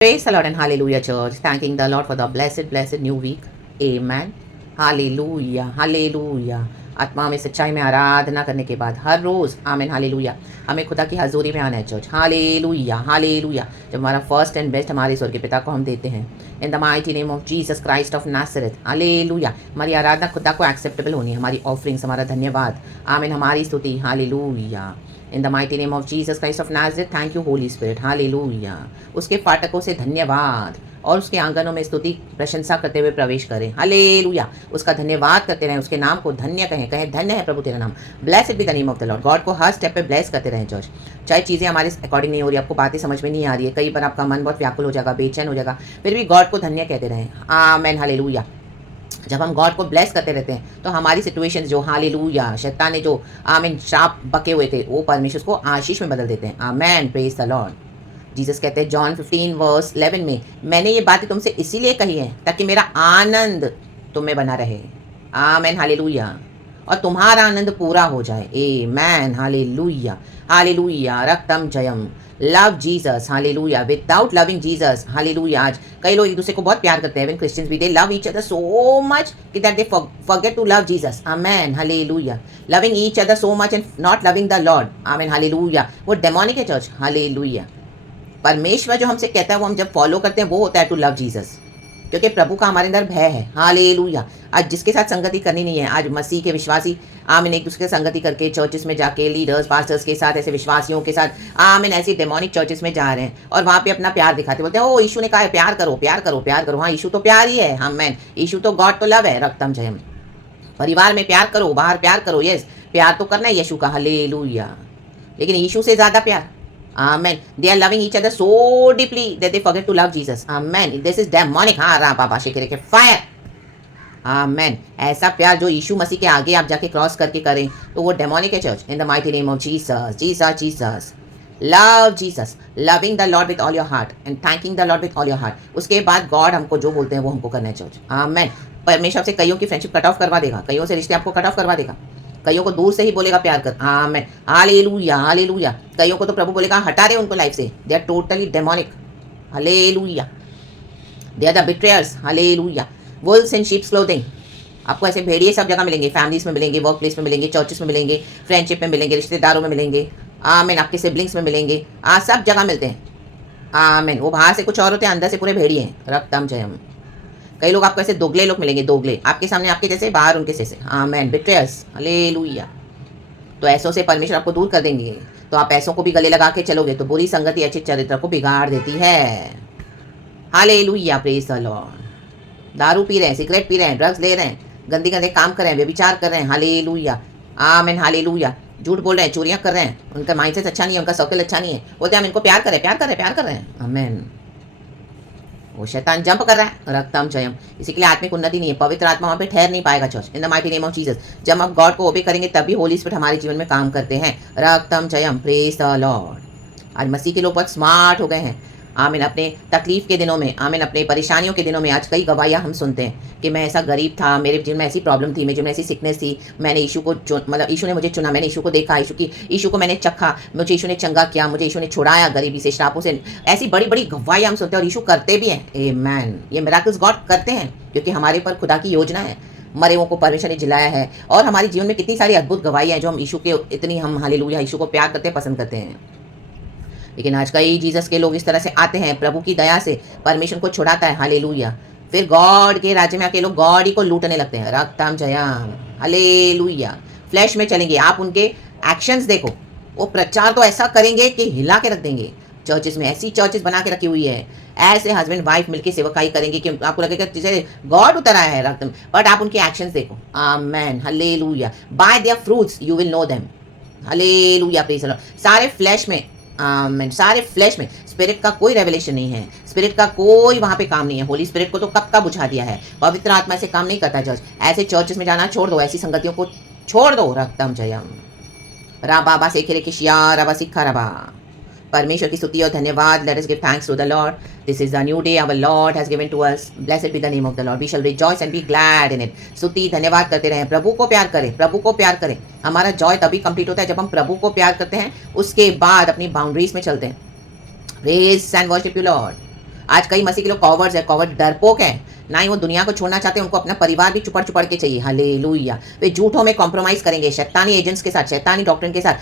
Praise the Lord and hallelujah, church. Thanking the Lord for the blessed new week. Amen. Hallelujah hallelujah. आत्मा में सच्चाई में आराधना करने के बाद हर रोज़ आमेन हालेलुया हमें खुदा की हजूरी में आना है चर्च। Hallelujah hallelujah. जब हमारा फर्स्ट एंड बेस्ट हमारे स्वर्ग के पिता को हम देते हैं in the mighty name of Jesus Christ of Nazareth. Hallelujah. हमारी आराधना खुदा को एक्सेप्टेबल होनी है, हमारी ऑफरिंग्स, हमारा धन्यवाद, आमेन, हमारी स्तुति। Hallelujah. In the mighty name of Jesus Christ of Nazareth, thank you Holy spirit. Hallelujah. उसके फाटकों से धन्यवाद और उसके आंगनों में स्तुति प्रशंसा करते हुए प्रवेश करें। हालेलुया। उसका धन्यवाद करते रहें, उसके नाम को धन्य कहें, कहें धन्य है प्रभु तेरा नाम। Blessed B the name of the Lord. God को हर स्टेप पे ब्लेस करते रहें चर्च। चाहे चीज़ें हमारे अकॉर्डिंग नहीं हो रही, आपको बातें समझ में नहीं आ रही है, कई बार आपका मन बहुत व्याकुल हो जाएगा, बेचैन हो जाएगा, फिर भी गॉड को धन्य कहते रहें। Amen hallelujah. जब हम गॉड को ब्लेस करते रहते हैं तो हमारी सिचुएशंस जो हालेलुया शैतान ने जो आमीन श्राप बके हुए थे वो परमेश्वर को आशीष में बदल देते हैं। आमेन, प्रेज द लॉर्ड। जीसस कहते हैं जॉन 15:11 में, मैंने ये बातें तुमसे इसीलिए कही है ताकि मेरा आनंद तुम में बना रहे। Amen hallelujah. और तुम्हारा आनंद पूरा हो जाए। Amen hallelujah hallelujah. रक्तम जयम। Love Jesus. Hallelujah. Without loving Jesus, hallelujah. आज कई लोग एक दूसरे को बहुत प्यार करते हैं, इवन क्रिश्चियंस भी, they love each other so much कि that they forget to love Jesus. Amen hallelujah. Loving each other so much and not loving the Lord. Amen hallelujah. वो डेमोनिक है चर्च। हालेलुया। परमेश्वर जो हमसे कहता है वो हम जब फॉलो करते हैं वो होता है टू लव जीसस, क्योंकि प्रभु का हमारे अंदर भय है। हालेलुया। आज जिसके साथ संगति करनी नहीं है, आज मसीह के विश्वासी आमीन एक दूसरे की संगति करके चर्चेस में जाके लीडर्स पास्टर्स के साथ, ऐसे विश्वासियों के साथ आमीन ऐसी डेमोनिक चर्चेस में जा रहे हैं और वहाँ पे अपना प्यार दिखाते, बोलते हैं ओ यीशु ने कहा है प्यार करो प्यार करो प्यार करो। हाँ, यीशु तो प्यार ही है। हाँ मैन, यीशु तो गॉड तो लव है। रक्तम जयम। परिवार में प्यार करो, बाहर प्यार करो, यस प्यार तो करना है यीशु का। हालेलुया। लेकिन यीशु से ज़्यादा प्यार। Amen. They are loving each other so deeply that they forget to love Jesus. Amen. This is demonic. हाँ रा बाबा शेखरे के फायर। Amen. ऐसा प्यार जो यीशु मसीह के आगे आप जाके क्रॉस करके करें तो वो डेमोनिक है church. In the mighty name of Jesus Jesus Jesus. Love Jesus. Loving the Lord with all your heart and thanking the Lord with all your heart. उसके बाद गॉड हमको जो बोलते हैं वो हमको करना है चर्च। आमेन। परमेश्वर से कईयों की फ्रेंडशिप कट ऑफ करवा देगा, कईयों से रिश्ते आपको कट ऑफ करवा देगा, कईयों को दूर से ही बोलेगा प्यार कर। आमेन हालेलुया हालेलुया। कईयों को तो प्रभु बोलेगा हटा दे उनको लाइफ से, they are totally demonic. Hallelujah. They are the betrayers. Hallelujah. Wolves in sheep's clothing. आपको ऐसे भेड़िए सब जगह मिलेंगे, फैमिलीज में मिलेंगे, वर्क प्लेस में मिलेंगे, चर्चेस में मिलेंगे, फ्रेंडशिप में मिलेंगे, रिश्तेदारों में मिलेंगे, आमेन, आपके सिबलिंग्स में मिलेंगे, सब जगह मिलते हैं। आमेन। वो बाहर से कुछ और होते हैं, अंदर से पूरे भेड़िए हैं। रक्तम जयम। कई लोग आपको ऐसे दोगले लोग मिलेंगे, दोगले, आपके सामने आपके जैसे, बाहर उनके जैसे। आमेन। बिट्रेयर्स। हालेलुया। तो ऐसों से परमेश्वर आपको दूर कर देंगे। तो आप ऐसों को भी गले लगा के चलोगे तो बुरी संगति अच्छे चरित्र को बिगाड़ देती है। हालेलुया। Praise the Lord. दारू पी रहे हैं, सिगरेट पी रहे हैं, ड्रग्स ले रहे हैं, गंदे गंदे काम कर रहे हैं, व्यभिचार कर रहे हैं। हालेलुया। Amen hallelujah. झूठ बोल रहे हैं, चोरियां कर रहे हैं, उनका माइंडसेट अच्छा नहीं है, उनका सर्कल अच्छा नहीं है, बोलते हैं हम इनको प्यार करें प्यार करें प्यार कर रहे हैं। आमेन। वो शैतान जंप कर रहा है। रक्तम जयम। इसी के लिए आत्मिक उन्नति नहीं है, पवित्र आत्मा वहाँ पे ठहर नहीं पाएगा church. In the mighty name of Jesus. जब हम गॉड को ओबे करेंगे तभी होली स्पिरिट हमारे जीवन में काम करते हैं। रक्तम जयम। Praise the Lord. आज मसीह के लोग बहुत स्मार्ट हो गए हैं। आमीन। अपने तकलीफ के दिनों में, आमीन, अपने परेशानियों के दिनों में आज कई गवाहियाँ हम सुनते हैं कि मैं ऐसा गरीब था, मेरे जीवन में ऐसी प्रॉब्लम थी, मेरे जीवन में ऐसी सिकनेस थी, मैंने यीशु को मतलब यीशु ने मुझे चुना, मैंने यीशु को देखा, यीशु को मैंने चखा, मुझे यीशु ने चंगा किया, मुझे यीशु ने छुड़ाया गरीबी से, श्रापों से। ऐसी बड़ी बड़ी गवाहियाँ हम सुनते हैं और यीशु करते भी हैं। आमेन। ये मिरेकल्स गॉड करते हैं क्योंकि हमारे पर खुदा की योजना है। मरे हुओं को परमेश्वर ने जिलाया है और हमारे जीवन में कितनी सारी अद्भुत गवाहियाँ हैं जो हम यीशु के इतनी हम हालेलुया यीशु को प्यार करते पसंद करते हैं। लेकिन आज कई जीसस के लोग इस तरह से आते हैं, प्रभु की दया से परमेश्वर को छुड़ाता है। हालेलुया। फिर गॉड के राज्य में आके लोग गॉड ही को लूटने लगते हैं। रक्तम जयम। हालेलुया। फ्लैश में चलेंगे, आप उनके एक्शंस देखो, वो प्रचार तो ऐसा करेंगे कि हिला के रख देंगे। चर्चेस में ऐसी चर्चेस बना के रखी हुई है, ऐसे हस्बैंड वाइफ मिलके सेवकाई करेंगे कि आपको लगेगा जैसे गॉड उतर आया है रक्त में, बट आप उनके एक्शंस देखो। Amen hallelujah. Bye there fruits you will know them. Hallelujah. Praise the Lord. सारे फ्लैश में, आमेन, सारे फ्लैश में स्पिरिट का कोई रेवलेशन नहीं है, स्पिरिट का कोई वहाँ पे काम नहीं है। होली स्पिरिट को तो कब का बुझा दिया है। पवित्र आत्मा से काम नहीं करता चर्च। ऐसे चर्चेस में जाना छोड़ दो, ऐसी संगतियों को छोड़ दो। रक्तम जयम। रा बाबा से खेरे किशिया रबा सिखा रबा। परमेश्वर की स्तुति और धन्यवाद। Let us give thanks to the Lord. This is the new day our Lord has given to us. Blessed be the name of the Lord. We shall rejoice and be glad in it. स्तुति धन्यवाद करते रहें, प्रभु को प्यार करें, प्रभु को प्यार करें। हमारा जॉय तभी कंप्लीट होता है जब हम प्रभु को प्यार करते हैं, उसके बाद अपनी बाउंड्रीज में चलते हैं। Praise and worship you Lord. आज कई मसीह के लोग कॉवर्ड्स है, कॉवर्ड डरपोक है, ना ही वो दुनिया को छोड़ना चाहते हैं, उनको अपना परिवार भी चुपड़ के चाहिए। हालेलुया। वे झूठों में कॉम्प्रोमाइज़ करेंगे, शैतानी एजेंट्स के साथ, शैतानी डॉक्ट्रिन के साथ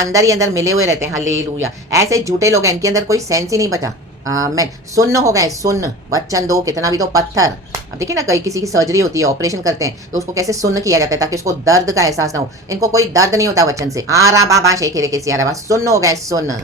अंदर ही अंदर मिले हुए रहते हैं। हालेलुया। ऐसे झूठे लोग हैं, इनके अंदर कोई सेंस ही नहीं बचा। आमेन। सुन्न हो गए, सुन्न। वचन दो, कितना भी दो पत्थर। अब देखिए ना, कई किसी की सर्जरी होती है, ऑपरेशन करते हैं, तो उसको कैसे सुन्न किया जाता है ताकि उसको दर्द का एहसास ना हो। इनको कोई दर्द नहीं होता वचन से। आरा बाबा शेखेरे के सियारा, सुन्न हो गए, सुन्न।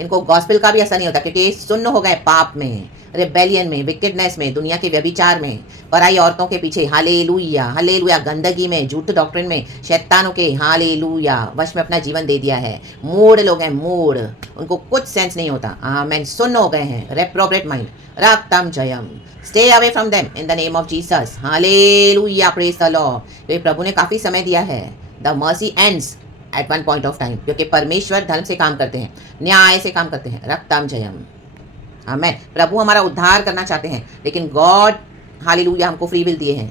इनको गॉस्पेल का भी असर नहीं होता क्योंकि ये सुन्न हो गए पाप में, रिबेलियन में, विकेडनेस में, दुनिया के व्यभिचार में, पराई औरतों के पीछे। Hallelujah, hallelujah. गंदगी में, झूठ डॉक्ट्रिन में, शैतानों के हालेलुया वश में अपना जीवन दे दिया है। मूड लोग हैं, मूड। उनको कुछ सेंस नहीं होता। आमेन। सुन्न हो गए हैं, रेप्रोबेट माइंड। रक्तम जयम। Stay away from them in the name of Jesus. Hallelujah, praise the Lord. तो प्रभु ने काफी समय दिया है। The mercy ends at one point of time, क्योंकि परमेश्वर धर्म से काम करते हैं, न्याय से काम करते हैं। रक्तम जयम। आमेन। प्रभु हमारा उद्धार करना चाहते हैं, लेकिन गॉड हालेलुया हमको फ्री विल दिए हैं।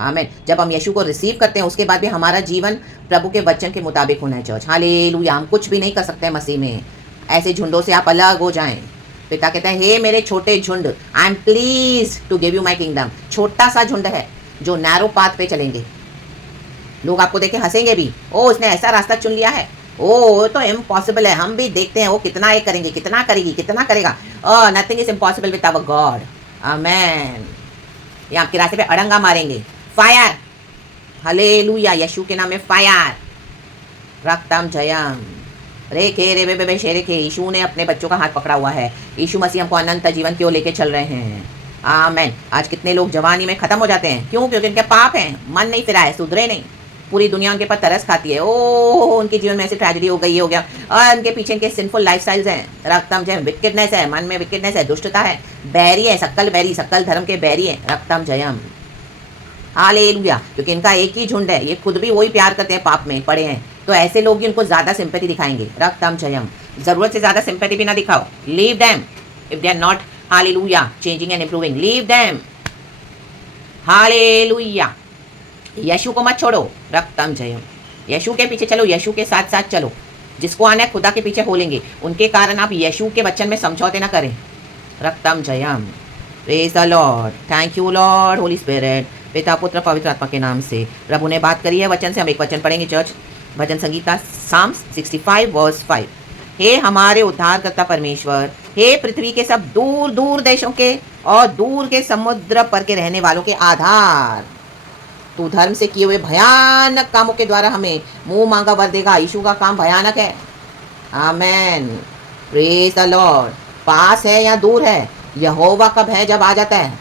आमेन। जब हम यीशु को रिसीव करते हैं, उसके बाद भी हमारा जीवन प्रभु के वचन के मुताबिक होना है चर्च। हालेलुया। हम कुछ भी नहीं कर सकते मसीह में। ऐसे झुंडों से आप अलग हो जाएं। पिता कहते हैं, हे मेरे छोटे झुंड, I am please to give you my kingdom. छोटा सा झुंड है जो नैरो पाथ पे चलेंगे। लोग आपको देखे हंसेंगे भी, ओ उसने ऐसा रास्ता चुन लिया है, ओ तो इम्पॉसिबल है। हम भी देखते हैं वो कितना ये करेंगे, कितना करेगी, कितना करेगा। Nothing is impossible with our God. Amen. ये आपके रास्ते पे अड़ंगा मारेंगे। फायर। हालेलुया। यीशु के नाम में फायर। रक्तम जयम। रेखे रे बे बे शेरे के। यीशु ने अपने बच्चों का हाथ पकड़ा हुआ है। यीशु मसीह हमको अनंत जीवन की ओर लेके चल रहे हैं। आमेन। आज कितने लोग जवानी में खत्म हो जाते हैं, क्यों? क्योंकि इनके पाप हैं, मन नहीं फिरा है, सुधरे नहीं। पूरी दुनिया उनके पास तरस खाती है। ओह, उनके जीवन में ऐसी ट्रेजेडी हो गई, ये हो गया, और उनके पीछे इनके सिंफुल लाइफस्टाइल्स हैं। रक्तम जयम। विकेडनेस है, मन में विकेडनेस है, दुष्टता है, बैरी है, सक्कल बैरी, सक्कल धर्म के बैरी है। रक्तम जयम। हालेलुया। क्योंकि इनका एक ही झुंड है, ये खुद भी वही प्यार करते हैं, पाप में पड़े हैं, तो ऐसे लोग ही उनको ज्यादा सिंपैथी दिखाएंगे। रक्तम जयम। जरूरत से ज्यादा सिंपैथी भी ना दिखाओ। Leave them if they are not hallelujah changing and improving. Leave them. Hallelujah. यीशु को मत छोड़ो। रक्तम जयम। यीशु के पीछे चलो, यीशु के साथ साथ चलो। जिसको आना है खुदा के पीछे हो लेंगे, उनके कारण आप यीशु के वचन में समझौते ना करें। रक्तम जयम। Praise the Lord. Thank you Lord Holy Spirit. पिता पुत्र पवित्र आत्मा के नाम से प्रभु ने बात करी है वचन से। हम एक वचन पढ़ेंगे चर्च, भजन संगीता साम्स 65 वर्स 5। हे हमारे उद्धारकर्ता परमेश्वर, हे पृथ्वी के सब दूर दूर देशों के और दूर के समुद्र पर के रहने वालों के आधार, तू धर्म से किए हुए भयानक कामों के द्वारा हमें मुंह मांगा वर देगा। यीशु का काम भयानक है। आमेन। Praise the Lord. पास है या दूर है, यहोवा कब है जब आ जाता है।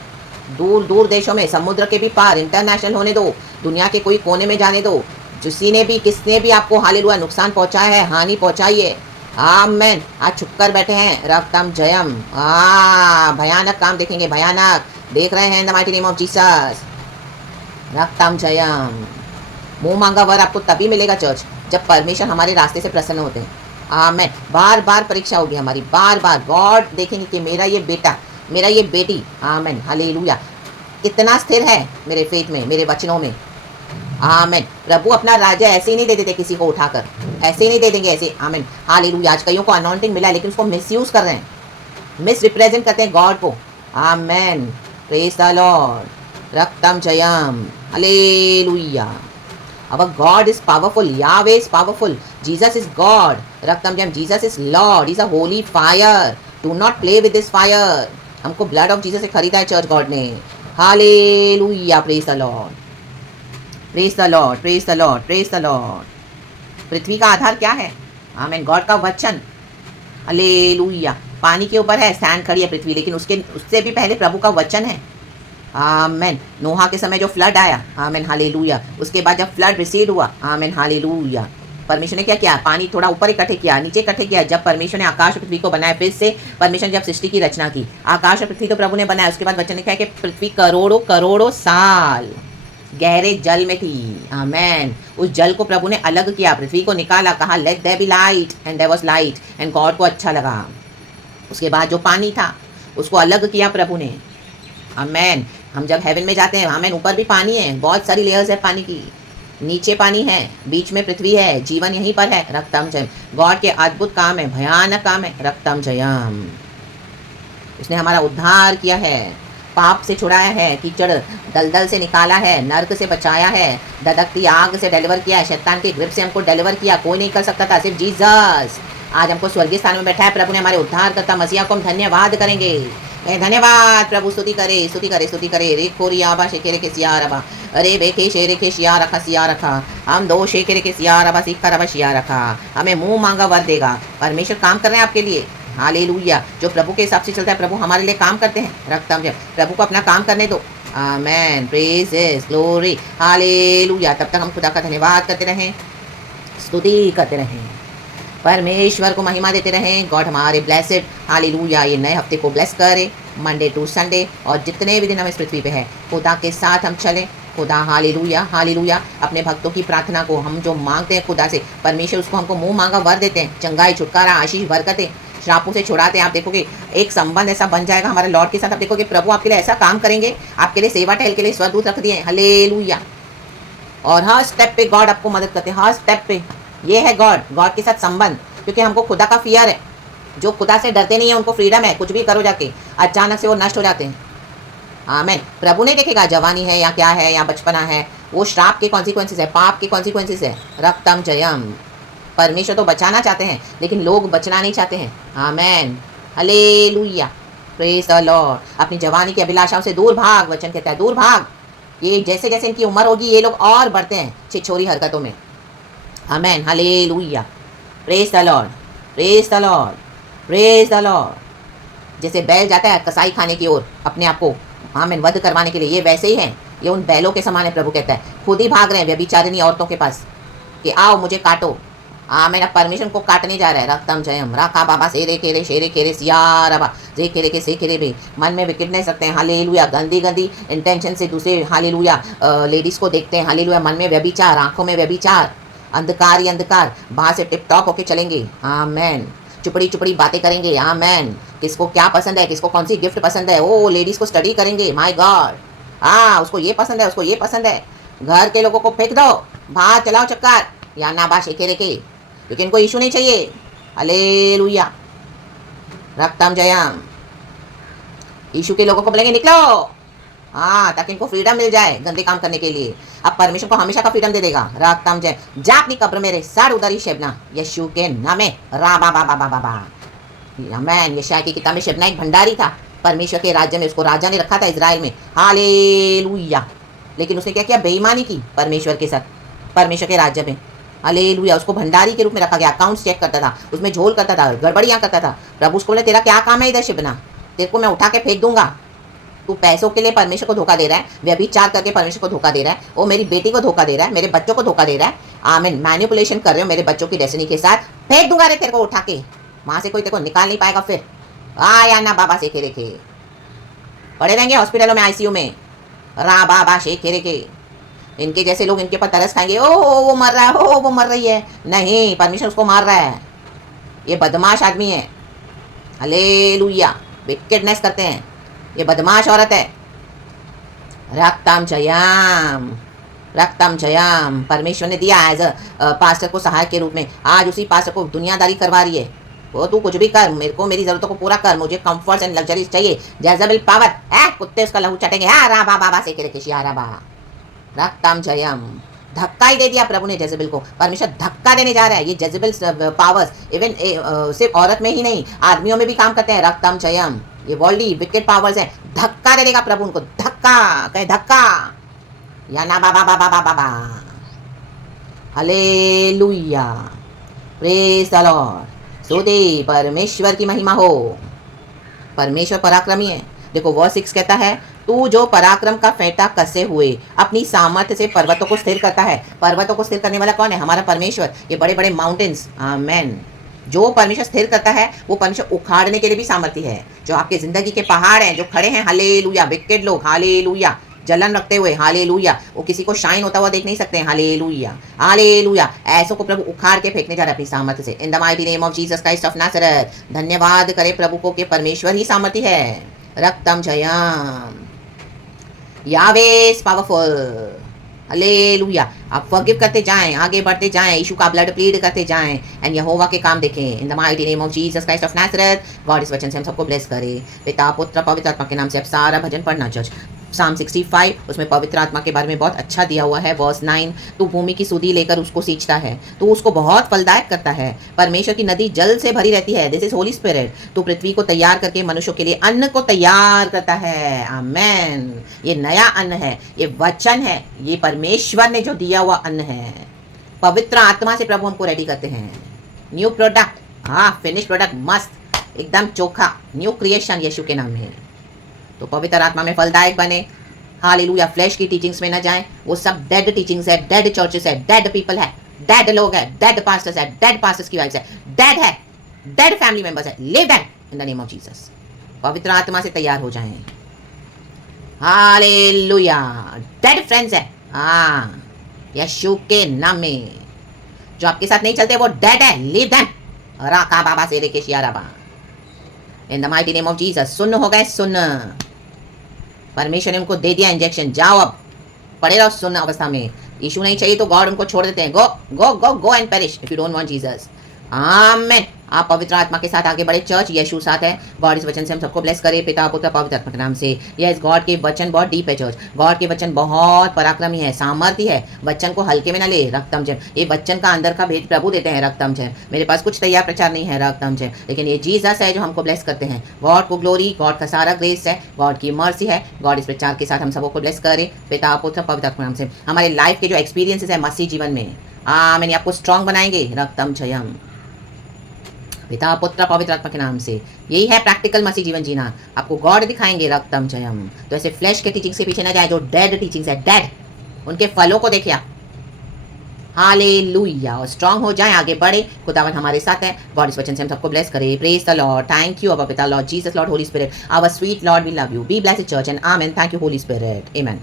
दूर दूर देशों में, समुद्र के भी पार, इंटरनेशनल होने दो, दुनिया के कोई कोने में जाने दो। जिसने भी किसने भी आपको हालेलुया नुकसान पहुंचाया है, हानि पहुंचाई है, आमेन, आज छुप कर बैठे हैं। रक्तम जयम। भयानक काम देखेंगे, भयानक देख रहे हैं in the mighty name of Jesus. रक्तम जयम। मुंह मांगा वर आपको तभी मिलेगा चर्च, जब परमेश्वर हमारे रास्ते से प्रसन्न होते हैं। आमेन। बार बार परीक्षा होगी हमारी, बार बार गॉड देखेंगे कि मेरा ये बेटा, मेरा ये बेटी, आमेन, हालेलुया, कितना स्थिर है मेरे फेथ में, मेरे वचनों में। आमेन। प्रभु अपना राज्य ऐसे ही नहीं दे देते किसी को उठाकर, ऐसे ही नहीं दे देंगे ऐसे। आमेन, हालेलुया। आज कईयों को अनॉइंटिंग मिला है, लेकिन उसको मिसयूज कर रहे हैं, मिस रिप्रेजेंट करते हैं गॉड को। आमेन। Praise the Lord. रक्तम जयम। Hallelujah. Our God is powerful. Yahweh is powerful. Jesus is God. Raktam Jam. Jesus is Lord. He's a holy fire. Do not play with this fire. हमको blood of Jesus से खरीदा है church God ने। Hallelujah. Praise the Lord. Praise the Lord. Praise the Lord. Praise the Lord. पृथ्वी का आधार क्या है? आमीन, गॉड का वचन। हालेलुया। पानी के ऊपर है, सैंड खड़ी है पृथ्वी, लेकिन उससे भी पहले प्रभु का वचन है। आमेन। नोहा के समय जो फ्लड आया, आमेन, हालेलुया, उसके बाद जब फ्लड रिसीड हुआ, आमेन, हालेलुया, परमेश्वर ने क्या किया? पानी थोड़ा ऊपर इकट्ठे किया, नीचे इकट्ठे किया। जब परमेश्वर ने आकाश और पृथ्वी को बनाया, फिर से परमेश्वर ने जब सृष्टि की रचना की, आकाश और पृथ्वी तो प्रभु ने बनाया, उसके बाद वचन ने कहा कि पृथ्वी करोड़ों करोड़ों साल गहरे जल में थी। आमेन। उस जल को प्रभु ने अलग किया, पृथ्वी को निकाला, कहा let there be light, and there was light, and God को अच्छा लगा। उसके बाद जो पानी था उसको अलग किया प्रभु ने। आमेन। हम जब हेवन में जाते हैं, आमेन, ऊपर भी पानी है, बहुत सारी लेयर्स है पानी की, नीचे पानी है, बीच में पृथ्वी है, जीवन यहीं पर है। रक्तम जयम। गॉड के अद्भुत काम है, भयानक काम है। रक्तम जयम। उसने हमारा उद्धार किया है, पाप से छुड़ाया है, कीचड़ दलदल से निकाला है, नर्क से बचाया है, धधकती आग से डिलीवर किया है, शैतान की ग्रिप से हमको डिलीवर किया। कोई नहीं कर सकता था, सिर्फ जीसस। आज हमको स्वर्गीय स्थान में बैठा है प्रभु ने, हमारे उद्धार करता मसीहा को हम धन्यवाद करेंगे। धन्यवाद प्रभु, स्तुति करे स्तुति करे स्तुति करे। रे खोरी आबा शेकेरे के सिया रबा, अरे बेके शेरे के सिया रखा सिया रखा। हम दो शेकेरे के सिया रबा सीखा रबा सिया रखा। हमें मुंह मांगा वर देगा। परमेश्वर काम कर रहे हैं आपके लिए। हालेलुया। जो प्रभु के हिसाब से चलता है प्रभु हमारे लिए काम करते हैं। रखता हूँ प्रभु को अपना काम करने दो। आमेन, प्रेजेस, ग्लोरी, हालेलुया। तब तक हम खुदा का धन्यवाद करते रहें, स्तुति करते रहें, परमेश्वर को महिमा देते रहें। गॉड हमारे ब्लेसेड, हालेलुया, ये नए हफ्ते को ब्लेस करे, मंडे टू संडे, और जितने भी दिन हम इस पृथ्वी पे हैं खुदा के साथ हम चलें। खुदा हालेलुया हालेलुया। अपने भक्तों की प्रार्थना को हम जो मांगते हैं खुदा से, परमेश्वर उसको हमको मुंह मांगा वर देते हैं। चंगाई, छुटकारा, आशीष, बरकतें, श्रापों से छुड़ाते हैं। आप देखोगे एक संबंध ऐसा बन जाएगा हमारे लॉर्ड के साथ। आप देखोगे प्रभु आपके लिए ऐसा काम करेंगे, आपके लिए सेवा टहल के लिए स्वरदूत रख दिए, हालेलुया। और हर स्टेप पे गॉड आपको मदद करते हैं, हर स्टेप पे। ये है गॉड के साथ संबंध, क्योंकि हमको खुदा का फियर है। जो खुदा से डरते नहीं है उनको फ्रीडम है, कुछ भी करो जाके अचानक से वो नष्ट हो जाते हैं। आमेन। प्रभु नहीं देखेगा जवानी है या क्या है या बचपना है, वो श्राप के कॉन्सिक्वेंसेस है, पाप के कॉन्सिक्वेंसेस है। रक्तम जयम। परमेश्वर तो बचाना चाहते हैं लेकिन लोग बचना नहीं चाहते हैं। आमेन, हालेलुया, प्रेज द लॉर्ड। अपनी जवानी की अभिलाषाओं से दूर भाग, वचन कहता है दूर भाग। ये जैसे जैसे इनकी उम्र होगी ये लोग और बढ़ते हैं छिछोरी हरकतों में। Amen, hallelujah, praise the Lord, praise the Lord, praise the Lord. जैसे बैल जाता है कसाई खाने की ओर अपने आप को आमेन वध करवाने के लिए, ये वैसे ही हैं। ये उन बैलों के समान है। प्रभु कहता है खुद ही भाग रहे हैं व्यभिचारिणी औरतों के पास कि आओ मुझे काटो। आमेन। अब परमेश्वर को काटने जा रहा है। रक्तम जयम। राखा बाबा सेरे खेरे शेरे खेरे सियारबा जे खेरे के से खेरे भी। मन में विकेटनेस रखते हैं, हालेलुया। गंदी गंदी इंटेंशन से दूसरे हालेलुया लेडीज़ को देखते हैं, हालेलुया। मन में व्यभिचार, आंखों में व्यभिचार, अंधकार ही अंधकार। बाहर से टिप टॉप होके चलेंगे। आमेन। चुपड़ी चुपड़ी बातें करेंगे। आमेन। किसको क्या पसंद है, किसको कौन सी गिफ्ट पसंद है, ओ लेडीज़ को स्टडी करेंगे। माय गॉड, उसको ये पसंद है, उसको ये पसंद है। घर के लोगों को फेंक दो, बाहर चलाओ चक्कर या ना बा शेखे रेखे, क्योंकि इनको इशू नहीं चाहिए। हालेलुया, रक्तम जयम। यीशु के लोगों को बोलेंगे निकलो, ताकि इनको फ्रीडम मिल जाए गंदे काम करने के लिए। अब परमेश्वर को हमेशा का फ्रीडम दे देगा। रक्तम जय। जा अपनी कब्र में रे, साड़ उधरी शेबना, यीशु के नाम में। रा बा बा बा बा बा बा। आमेन। यशायाह की किताब में शेबना एक भंडारी था परमेश्वर के राज्य में, उसको राजा ने रखा था इजराइल में। हालेलुया। लेकिन उसने क्या किया, बेईमानी की परमेश्वर के साथ, परमेश्वर के राज्य में। हालेलुया। उसको भंडारी के रूप में रखा गया, अकाउंट्स चेक करता था, उसमें झोल करता था, गड़बड़ियाँ करता था। प्रभु उसको बोले तेरा क्या काम है इधर शिबना, तेरे को मैं उठा के फेंक दूंगा। तू पैसों के लिए परमेश्वर को धोखा दे रहा है, व्यभिचार करके परमेश्वर को धोखा दे रहा है, वो मेरी बेटी को धोखा दे रहा है, मेरे बच्चों को धोखा दे रहा है। आमीन। मैनिपुलेशन कर रहे हो मेरे बच्चों की डेस्टिनी के साथ, फेंक दूंगा रे तेरे को उठा के। वहाँ से कोई तेरे को निकाल नहीं पाएगा फिर। या ना बाबा शेखे रेखे पड़े रहेंगे हॉस्पिटलों में, आईसीयू में। रा बाबा शेखे रेखे। इनके जैसे लोग इनके ऊपर तरस खाएंगे, ओ वो मर रहा है, ओ वो मर रही है। नहीं, परमेश्वर उसको मार रहा है। ये बदमाश आदमी है। हालेलुया। विकेटनेस करते हैं, ये बदमाश औरत है। रक्तम जयम, रक्तम जयम। परमेश्वर ने दिया एज अ पास्टर को सहायक के रूप में। आज उसी पास्टर को दुनियादारी करवा रही है। वो तू कुछ भी कर, मेरे को मेरी जरूरतों को पूरा कर, मुझे कंफर्ट्स एंड लग्जरीज चाहिए। जेजेबेल पावर है, कुत्ते उसका लहू चटेंगे। रा बा बाबा से के शियारा बा। रक्तम जयम। धक्का ही दे दिया प्रभु ने जेजेबेल को। परमेश्वर धक्का देने जा रहा है। ये जेजेबेल पावर्स इवन सिर्फ औरत में ही नहीं, आदमियों में भी काम करते हैं। रक्तम जयम। ये वर्ल्डली विकेट पावर्स हैं। धक्का दे देगा प्रभु उनको, धक्का, कहे धक्का या ना बाबा बाबा बाबा बाबा। Hallelujah, praise the Lord. स्तुति परमेश्वर की महिमा हो। परमेश्वर पराक्रमी है। देखो वर्स 6 कहता है, तू जो पराक्रम का फेंटा कसे हुए अपनी सामर्थ्य से पर्वतों को स्थिर करता है। पर्वतों को स्थिर करने वाला कौन है? हमारा परमेश्वर। ये बड़े बड़े माउंटेन्स, आमेन। जो परमेश्वर स्थिर करता है वो परमेश्वर उखाड़ने के लिए भी सामर्थ्य है। जो आपके जिंदगी के पहाड़ हैं जो खड़े हैं, हालेलुया, विकेट लोग, हालेलुया, जलन रखते हुए, हालेलुया, वो किसी को शाइन होता हुआ देख नहीं सकते हैं, हालेलुया, हालेलुया। ऐसों को प्रभु उखाड़ के फेंकने जा रहा है अपनी सामर्थ्य से। In the mighty name of Jesus Christ of Nazareth. धन्यवाद करे प्रभु को कि परमेश्वर ही सामर्थ्य है। रक्तम जयम। यावे इज पावरफुल। हालेलुया। आप फॉरगिव करते जाएं, आगे बढ़ते जाएं, यीशु का ब्लड प्लीड करते जाएं एंड यहोवा के काम देखें। इन the mighty name of Jesus Christ of Nazareth, God इस वचन से हम सबको ब्लेस करे। पिता पुत्र पवित्र आत्मा के नाम से आप सारा भजन पढ़ना चर्च। Psalm 65 उसमें पवित्र आत्मा के बारे में बहुत अच्छा दिया हुआ है। वर्स 9, तू भूमि की सुधी लेकर उसको सींचता है, तू उसको बहुत फलदायक करता है। परमेश्वर की नदी जल से भरी रहती है। This is Holi spirit. तू पृथ्वी को तैयार करके मनुष्यों के लिए अन्न को तैयार करता है। आमेन। ये नया अन्न है, ये वचन है, ये परमेश्वर ने जो दिया हुआ अन्न है। पवित्र आत्मा से प्रभु हमको रेडी करते हैं। न्यू प्रोडक्ट, हाँ फिनिश प्रोडक्ट, मस्त एकदम चोखा, न्यू क्रिएशन यीशु के नाम में। तो पवित्र आत्मा में फलदायक बने। हालेलुया। फ्लैश की टीचिंग्स में ना जाएं, वो सब डेड टीचिंग्स है, डेड चर्चेस है, डेड पीपल है, डेड लोग है, डेड पास्टर्स है, डेड पास्टर्स की वाइफ्स है, डेड है, डेड फैमिली मेंबर्स है। Live that in the name of Jesus. पवित्र आत्मा से तैयार हो जाएं। हालेलुया। डेड फ्रेंड्स है, हाँ यीशु के नाम में। जो आपके साथ नहीं चलते वो डेड है, लिव देम। राका बाबा से लेके शियाराबा in the mighty name of Jesus. सुन्न हो गए, सुन्न। परमेश्वर ने उनको दे दिया इंजेक्शन, जाओ अब पड़े रहो सुन्न अवस्था में। यीशु नहीं चाहिए तो गॉड उनको छोड़ देते हैं। Go go go go and perish if you don't want Jesus. Amen. आप पवित्र आत्मा के साथ आगे बढ़े। चर्च यीशु साथ है। गॉड इस वचन से हम सबको ब्लेस करे, पिता पुत्र पवित्र आत्मा के नाम से। यस, गॉड के वचन बहुत डीप है चर्च। गॉड के वचन बहुत पराक्रमी है, सामर्थ्य है। वचन को हल्के में ना ले। रक्तम जय, ये वचन का अंदर का भेद प्रभु देते हैं। रक्तम जय, मेरे पास कुछ तैयार प्रचार नहीं है, रक्तम जय, लेकिन ये जीसस है जो हमको ब्लेस करते हैं। गॉड को ग्लोरी, गॉड का सारा ग्रेस है, गॉड की मर्सी है। गॉड इस प्रचार के साथ हम सबको ब्लेस करे, पिता पुत्र पवित्र आत्मा के नाम से। हमारे लाइफ के जो एक्सपीरियंसेस है मसीह जीवन में, मैंने आपको स्ट्रांग बनाएंगे। रक्तम जयम, पिता पुत्र पवित्र आत्मा के नाम से। यही है प्रैक्टिकल मसीह जीवन जीना। आपको गॉड दिखाएंगे। रक्तम जयम। तो ऐसे फ्लैश के टीचिंग्स के पीछे ना जाए, जो डेड टीचिंग्स है, डेड, उनके फलों को देखिए। हालेलुया। और स्ट्रांग हो जाए, आगे बढ़े। खुदावन हमारे साथ है। गॉड इस वचन से हम सबको ब्लेस करे। Praise the Lord. Thank you our पिता, Lord Jesus, Lord Holy Spirit, our sweet Lord, we love you. Be blessed church and amen. Thank you Holy Spirit. Amen.